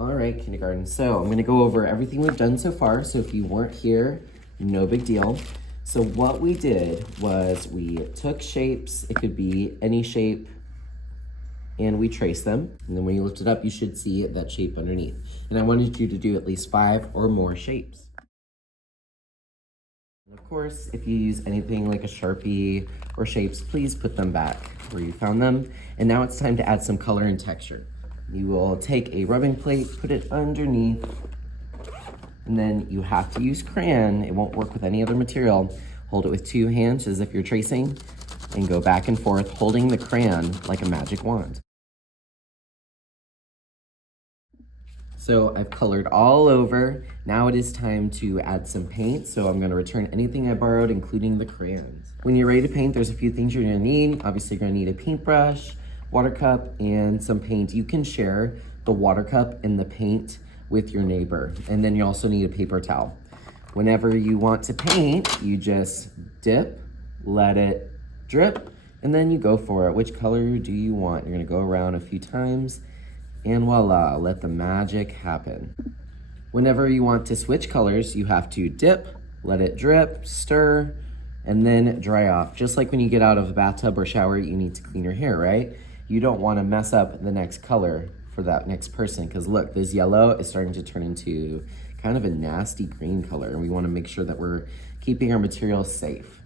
All right, kindergarten. So I'm gonna go over everything we've done so far. So if you weren't here, no big deal. So what we did was we took shapes, it could be any shape, and we traced them. And then when you lift it up, you should see that shape underneath. And I wanted you to do at least 5 or more shapes. And of course, if you use anything like a Sharpie or shapes, please put them back where you found them. And now it's time to add some color and texture. You will take a rubbing plate, put it underneath, and then you have to use crayon. It won't work with any other material. Hold it with 2 hands as if you're tracing, and go back and forth, holding the crayon like a magic wand. So I've colored all over. Now it is time to add some paint. So I'm gonna return anything I borrowed, including the crayons. When you're ready to paint, there's a few things you're gonna need. Obviously, you're gonna need a paintbrush, water cup, and some paint. You can share the water cup and the paint with your neighbor. And then you also need a paper towel. Whenever you want to paint, you just dip, let it drip, and then you go for it. Which color do you want? You're gonna go around a few times, and voila, let the magic happen. Whenever you want to switch colors, you have to dip, let it drip, stir, and then dry off. Just like when you get out of a bathtub or shower, you need to clean your hair, right? You don't want to mess up the next color for that next person, because look, this yellow is starting to turn into kind of a nasty green color, and we want to make sure that we're keeping our materials safe.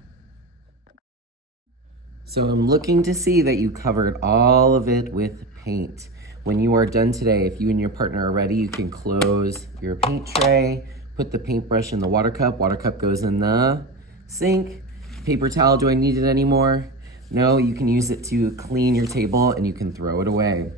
So I'm looking to see that you covered all of it with paint. When you are done today, if you and your partner are ready, you can close your paint tray, put the paintbrush in the water cup goes in the sink. Paper towel, do I need it anymore? No, you can use it to clean your table and you can throw it away.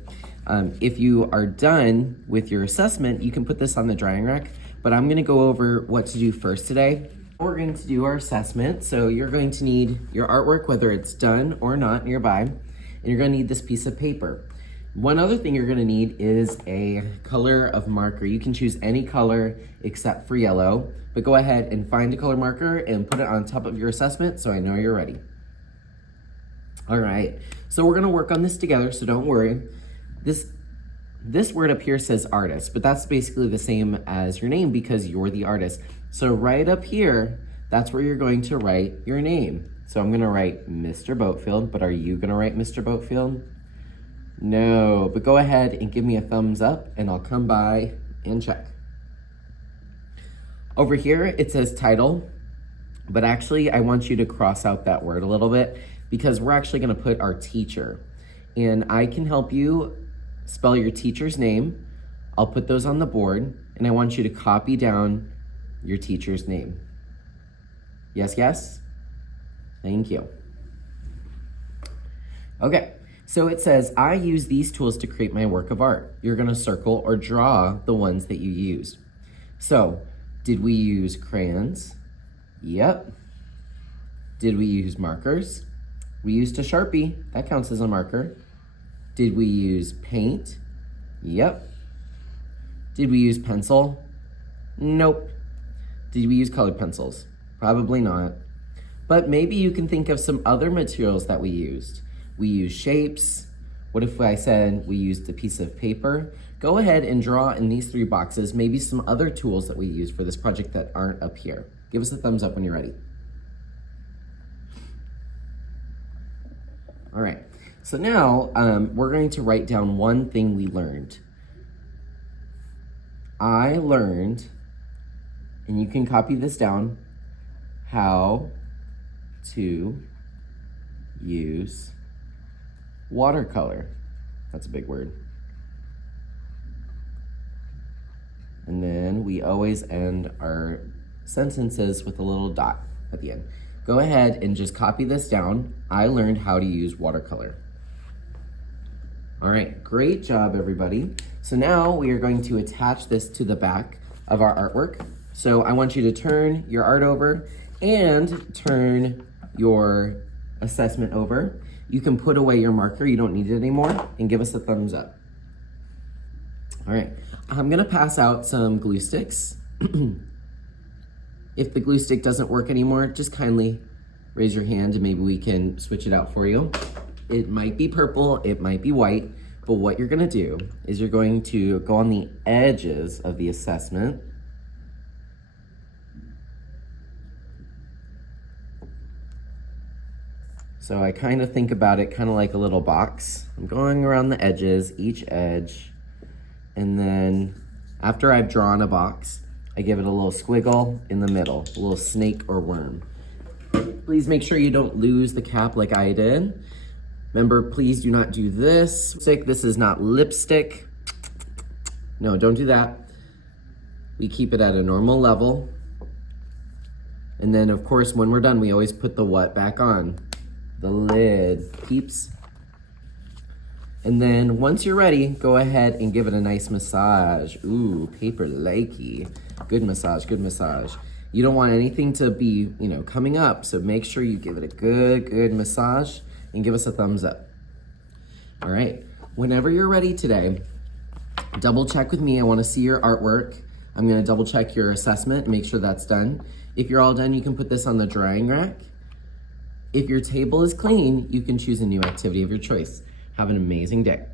If you are done with your assessment, you can put this on the drying rack, but I'm gonna go over what to do first today. We're going to do our assessment, so you're going to need your artwork, whether it's done or not, nearby, and you're gonna need this piece of paper. One other thing you're gonna need is a color of marker. You can choose any color except for yellow, but go ahead and find a color marker and put it on top of your assessment so I know you're ready. All right, so we're gonna work on this together, so don't worry. This word up here says artist, but that's basically the same as your name because you're the artist. So right up here, that's where you're going to write your name. So I'm gonna write Mr. Boatfield, but are you gonna write Mr. Boatfield? No, but go ahead and give me a thumbs up and I'll come by and check. Over here, it says title, but actually I want you to cross out that word a little bit because we're actually gonna put our teacher. And I can help you spell your teacher's name. I'll put those on the board and I want you to copy down your teacher's name. Yes, yes? Thank you. Okay, so it says, I use these tools to create my work of art. You're gonna circle or draw the ones that you used. So, did we use crayons? Yep. Did we use markers? We used a Sharpie, that counts as a marker. Did we use paint? Yep. Did we use pencil? Nope. Did we use colored pencils? Probably not. But maybe you can think of some other materials that we used. We used shapes. What if I said we used a piece of paper? Go ahead and draw in these 3 boxes, maybe some other tools that we use for this project that aren't up here. Give us a thumbs up when you're ready. All right, so now we're going to write down one thing we learned. I learned, and you can copy this down, how to use watercolor. That's a big word. And then we always end our sentences with a little dot at the end. Go ahead and just copy this down. I learned how to use watercolor. All right, great job, everybody. So now we are going to attach this to the back of our artwork. So I want you to turn your art over and turn your assessment over. You can put away your marker, you don't need it anymore, and give us a thumbs up. All right, I'm gonna pass out some glue sticks. If the glue stick doesn't work anymore, just kindly raise your hand and maybe we can switch it out for you. It might be purple, it might be white, But what you're gonna do is you're going to go on the edges of the assessment. So I kind of think about it kind of like a little box. I'm going around the edges, each edge, and then after I've drawn a box, I give it a little squiggle in the middle, a little snake or worm. Please make sure you don't lose the cap like I did. Remember, please do not do this. This is not lipstick. No, don't do that. We keep it at a normal level. And then of course, when we're done, we always put the what back on? The lid, peeps. And then once you're ready, go ahead and give it a nice massage. Ooh, paper likey. Good massage, good massage. You don't want anything to be, coming up, so make sure you give it a good massage and give us a thumbs up. All right, whenever you're ready today, double check with me. I wanna see your artwork. I'm gonna double check your assessment and make sure that's done. If you're all done, you can put this on the drying rack. If your table is clean, you can choose a new activity of your choice. Have an amazing day.